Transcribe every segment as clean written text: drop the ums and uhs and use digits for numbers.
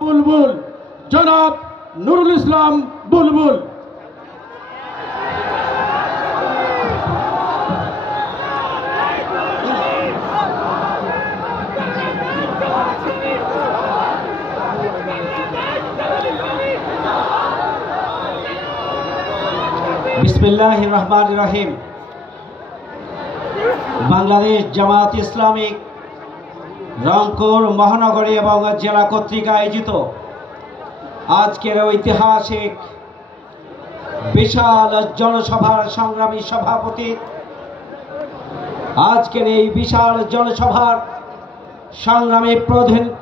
বুলবুল জনাব নুরুল ইসলাম বুলবুল। বিসমিল্লাহির রহমানির রহিম। বাংলাদেশ জামাত ইসলামী রংপুর মহানগরী এবং জেলা কর্তৃক আয়োজিত আজকের ঐতিহাসিক বিশাল জনসভার সংগ্রামী সভাপতি, আজকের এই বিশাল জনসভার সংগ্রামী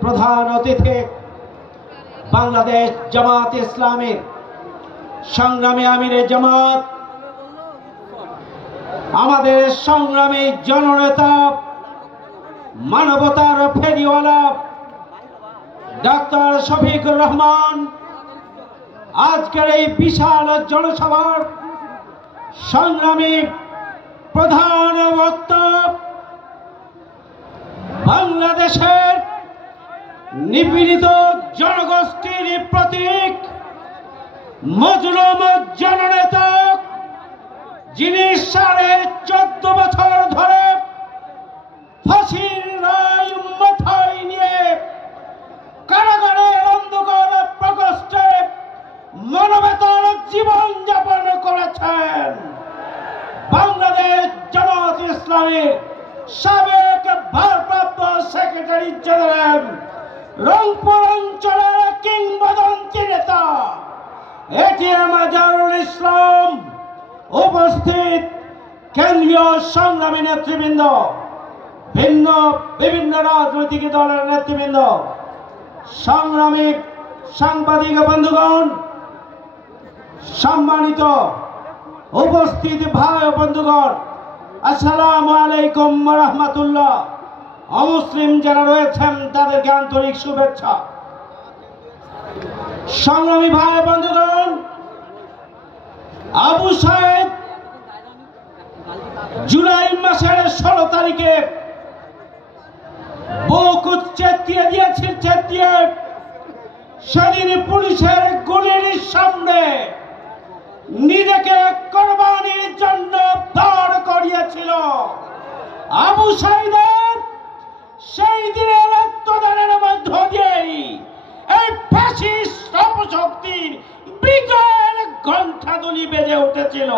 প্রধান অতিথি বাংলাদেশ জামাত ইসলামীর সংগ্রামী আমিরে জামাত, আমাদের সংগ্রামী জননেতা, মানবতার ফেরিওয়ালা ডাক্তার শফিকুর রহমান, আজকের এই বিশাল জনসভার সংগ্রামী প্রধান বক্তা, বাংলাদেশের নিপীড়িত জনগোষ্ঠীর প্রতীক, মজলুম জননেতা, যিনি 14.5 বছর ধরে ফাঁসির রায় মাথায় নিয়ে কারাগারের অন্ধকার প্রকোষ্ঠে মানবতার জীবন যাপন করেছেন বাংলাদেশ জামাত ইসলামীর সাবেক ভারপ্রাপ্ত সেক্রেটারি জেনারেল, রংপুর অঞ্চলের কিংবদন্তি নেতা এটিএম আজহারুল ইসলাম, উপস্থিত কেন্দ্রীয় সংগ্রামী নেতৃবৃন্দ, বিভিন্ন রাজনৈতিক দলের নেতৃবৃন্দ, সংগ্রামী সাংবাদিক বন্ধুগণ, সম্মানিত উপস্থিত ভাই ও বন্ধুগণ, আসসালামু আলাইকুম ওয়া রাহমাতুল্লাহ। অমুসলিম যারা রয়েছেন তাদেরকে আন্তরিক শুভেচ্ছা। সংগ্রামী ভাই বন্ধুগণ, আবু সাইদ জুলাই মাসের 16 তারিখে বুক চেতিয়ে দিয়েছে, সেদিন পুলিশের গুলির সামনে নিজেকে কোরবানির জন্য দাঁড় করিয়েছিল। আবু সাইদের সেই দিনের রক্তদানের মধ্য দিয়েই এই ফ্যাসিস্ট অপশক্তির বিজয়ের ঘণ্টাধ্বনি বেজে উঠেছিল।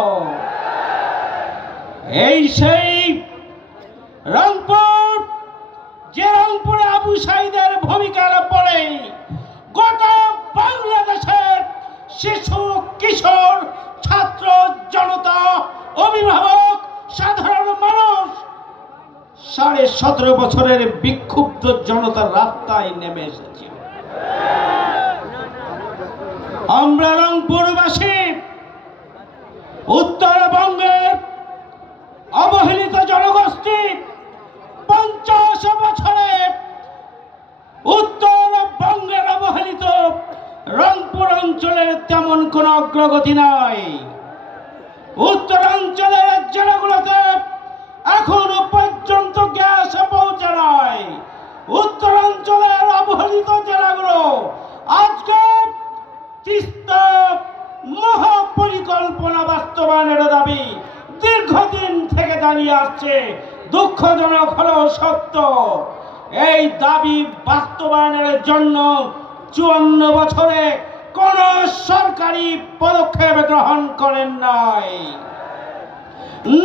এই সেই রংপুর, যে রংপুরে আবু সাইদের ভূমিকার পরে গোটা বাংলাদেশের শিশু, কিশোর, ছাত্র জনতা, অভিভাবক, সাধারণ মানুষ 17.5 বছরের বিক্ষুব্ধ জনতার রাস্তায় নেমে এসেছিল। আমরা রংপুরবাসী উত্তরবঙ্গের অবহেলিত জনগোষ্ঠী 50 বছরে উত্তরবঙ্গের অবহেলিত রংপুর অঞ্চলের তেমন কোন অগ্রগতি নাই। উত্তরাঞ্চলের জেলাগুলোতে এখনো পর্যন্ত গ্যাস পৌঁছে নাই। উত্তরাঞ্চলের অবহেলিত জেলাগুলো আজকে তিস্তা মহাপরিকল্পনা বাস্তবায়নের দাবি দীর্ঘদিন থেকে দাঁড়িয়ে আসছে। দুঃখজনক হলেও সত্য, এই দাবি বাস্তবায়নের জন্য 54 বছরে কোন সরকারি পদক্ষেপ গ্রহণ করেন নাই।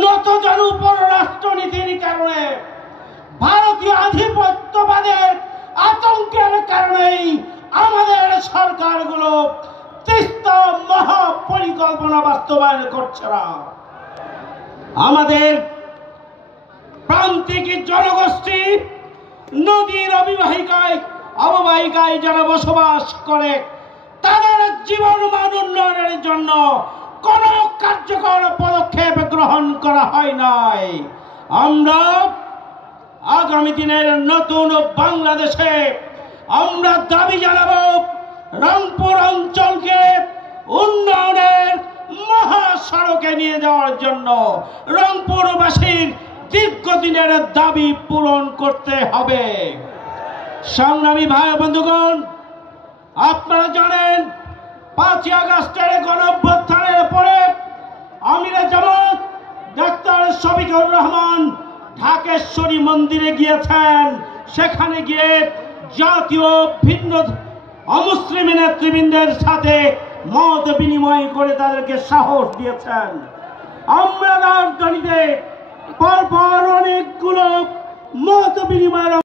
নতজানু পররাষ্ট্রনীতির কারণে, ভারতীয় আধিপত্যবাদের আতঙ্কের কারণেই আমাদের সরকারগুলো তিস্তা মহাপরিকল্পনা বাস্তবায়ন করছে না। আমাদের প্রান্তিক জনগোষ্ঠী নদীর অববাহিকায় যারা বসবাস করে, তাদের জীবন মান উন্নয়নের জন্য কোন কার্যকর পদক্ষেপ গ্রহণ করা হয় নাই। আমরা আগামী দিনের নতুন বাংলাদেশে আমরা দাবি জানাবো, রংপুর অঞ্চলকে উন্নয়নের মহাসড়কে নিয়ে যাওয়ার জন্য রংপুরবাসীর দীর্ঘদিনের দাবি পূরণ করতে হবে। সংগ্রামী ভাই বন্ধুগণ, আপনারা জানেন 5ই আগস্টের গণঅভ্যুত্থানের পরে আমিরে জামাত ডাক্তার শফিকুর রহমান ঢাকেশ্বরী মন্দিরে গিয়েছেন। সেখানে গিয়ে জাতীয় ভিন্ন অমুসলিম নেতৃবৃন্দের সাথে মত বিনিময় করে তাদেরকে সাহস দিয়েছেন। আমরা রাজধানীতে পরপর অনেকগুলো মত বিনিময়ের